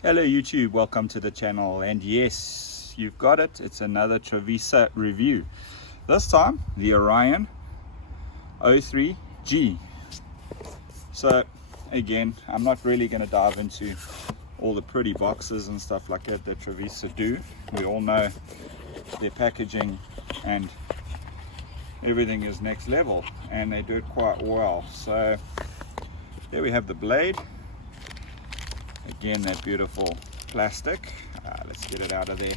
Hello YouTube, welcome to the channel, and yes, you've got it, it's another Trivisa review. This time the Orion 03G. So again, I'm not really going to dive into all the pretty boxes and stuff like that Trivisa do. We all know their packaging and everything is next level, and they do it quite well. So there we have the blade. Again, that beautiful plastic. Let's get it out of there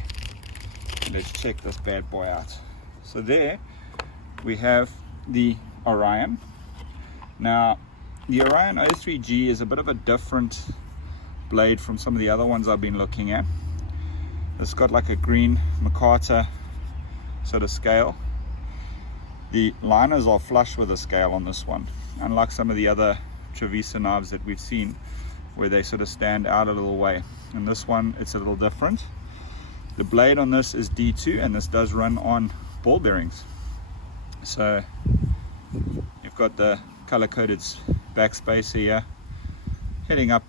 and let's check this bad boy out. So there we have the Orion. Now the Orion 03G is a bit of a different blade from some of the other ones I've been looking at. It's got like a green McCarter sort of scale. The liners are flush with the scale on this one, unlike some of the other Trivisa knives that we've seen where they sort of stand out a little way. In this one it's a little different. The blade on this is D2, and this does run on ball bearings. So you've got the color-coded back spacer here heading up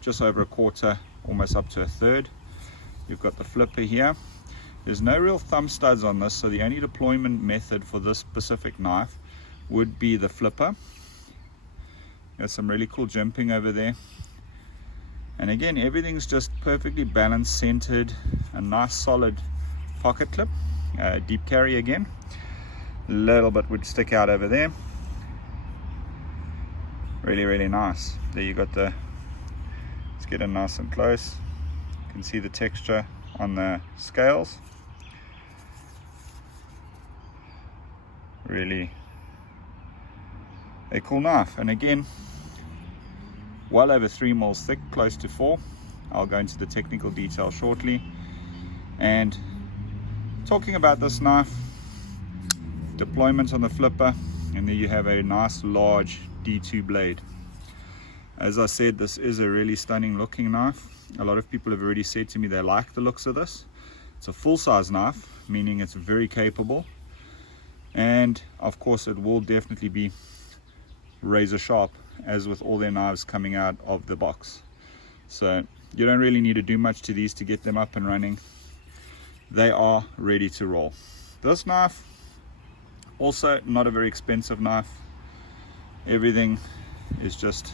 just over a quarter, almost up to a third. You've got the flipper here. There's no real thumb studs on this, so the only deployment method for this specific knife would be the flipper. There's some really cool jimping over there. And again, everything's just perfectly balanced, centered, a nice solid pocket clip, deep carry again. A little bit would stick out over there. Really nice. There you got the, let's get in nice and close. You can see the texture on the scales. Really a cool knife, and again, well over 3 mils thick, close to 4. I'll go into the technical detail shortly. And talking about this knife, deployment on the flipper, and there you have a nice large D2 blade. As I said, this is a really stunning looking knife. A lot of people have already said to me they like the looks of this. It's a full-size knife, meaning it's very capable, and of course it will definitely be razor sharp, as with all their knives coming out of the box. So you don't really need to do much to these to get them up and running. They are ready to roll. This knife, also not a very expensive knife. Everything is just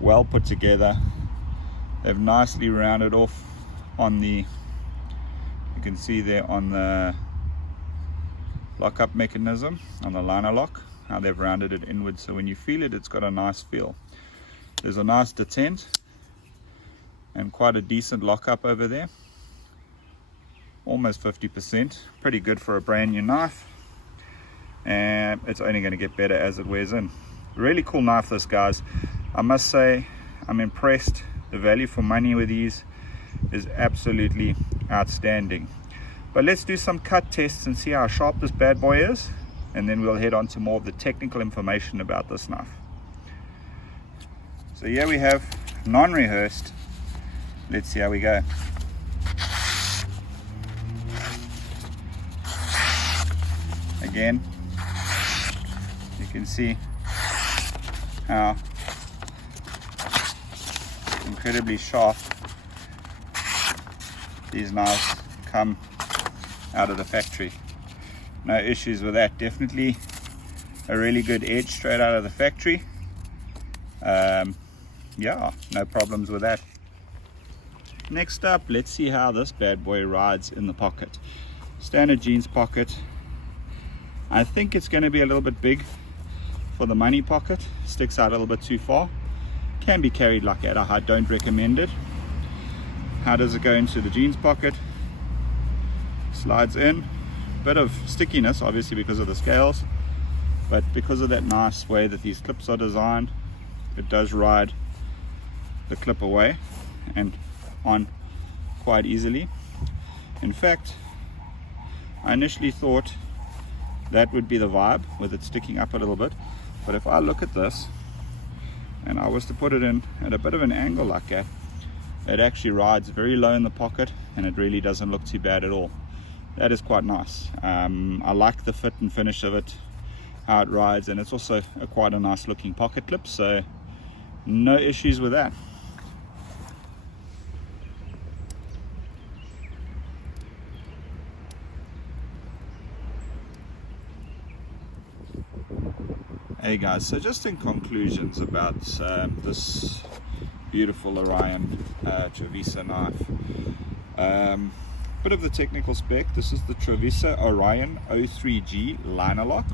well put together. They've nicely rounded off on the, you can see there on the lockup mechanism, on the Linerlock, how they've rounded it inward, so when you feel it, it's got a nice feel. There's a nice detent and quite a decent lockup over there, almost 50%. Pretty good for a brand new knife, and it's only going to get better as it wears in. Really cool knife this, guys. I must say I'm impressed. The value for money with these is absolutely outstanding. But let's do some cut tests and see how sharp this bad boy is, and then we'll head on to more of the technical information about this knife. So here we have non-rehearsed. Let's see how we go. Again, you can see how incredibly sharp these knives come out of the factory. No issues with that. Definitely a really good edge straight out of the factory. Yeah, no problems with that. Next up, let's see how this bad boy rides in the pocket. Standard jeans pocket. I think it's going to be a little bit big for the money pocket. Sticks out a little bit too far. Can be carried like that. I don't recommend it. How does it go into the jeans pocket? Slides in. Bit of stickiness, obviously, because of the scales, but because of that nice way that these clips are designed, it does ride the clip away and on quite easily. In fact, I initially thought that would be the vibe, with it sticking up a little bit, but if I look at this and I was to put it in at a bit of an angle like that, it actually rides very low in the pocket, and it really doesn't look too bad at all. That is quite nice. I like the fit and finish of it, how it rides, and it's also quite a nice looking pocket clip, so no issues with that. Hey guys, so just in conclusions about this beautiful Orion Trivisa knife. Bit of the technical spec. This is the Trivisa Orion 03G Linerlock.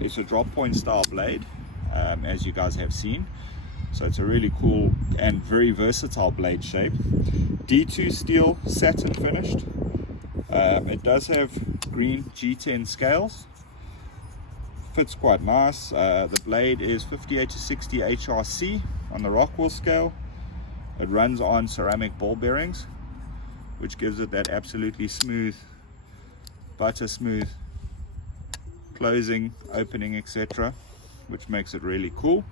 It's a drop point style blade, as you guys have seen. So it's a really cool and very versatile blade shape. D2 steel satin finished. It does have green G10 scales. Fits quite nice. The blade is 58 to 60 HRC on the Rockwell scale. It runs on ceramic ball bearings, which gives it that absolutely smooth, butter smooth closing, opening, etc., which makes it really cool.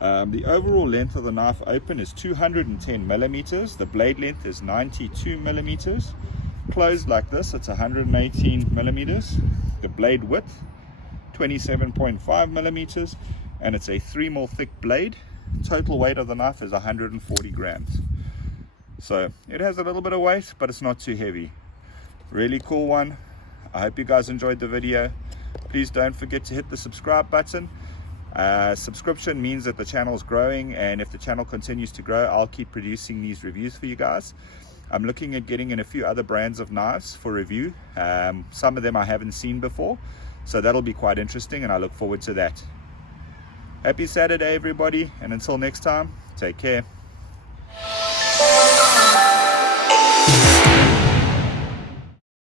The overall length of the knife open is 210 millimeters. The blade length is 92 millimeters. Closed like this, it's 118 millimeters. The blade width, 27.5 millimeters, and it's a 3mm thick blade. Total weight of the knife is 140 grams. So it has a little bit of weight, but it's not too heavy. Really cool one. I hope you guys enjoyed the video. Please don't forget to hit the subscribe button. Subscription means that the channel is growing, and if the channel continues to grow, I'll keep producing these reviews for you guys. I'm looking at getting in a few other brands of knives for review. Some of them I haven't seen before, so that'll be quite interesting, and I look forward to that. Happy Saturday, everybody, and until next time, take care.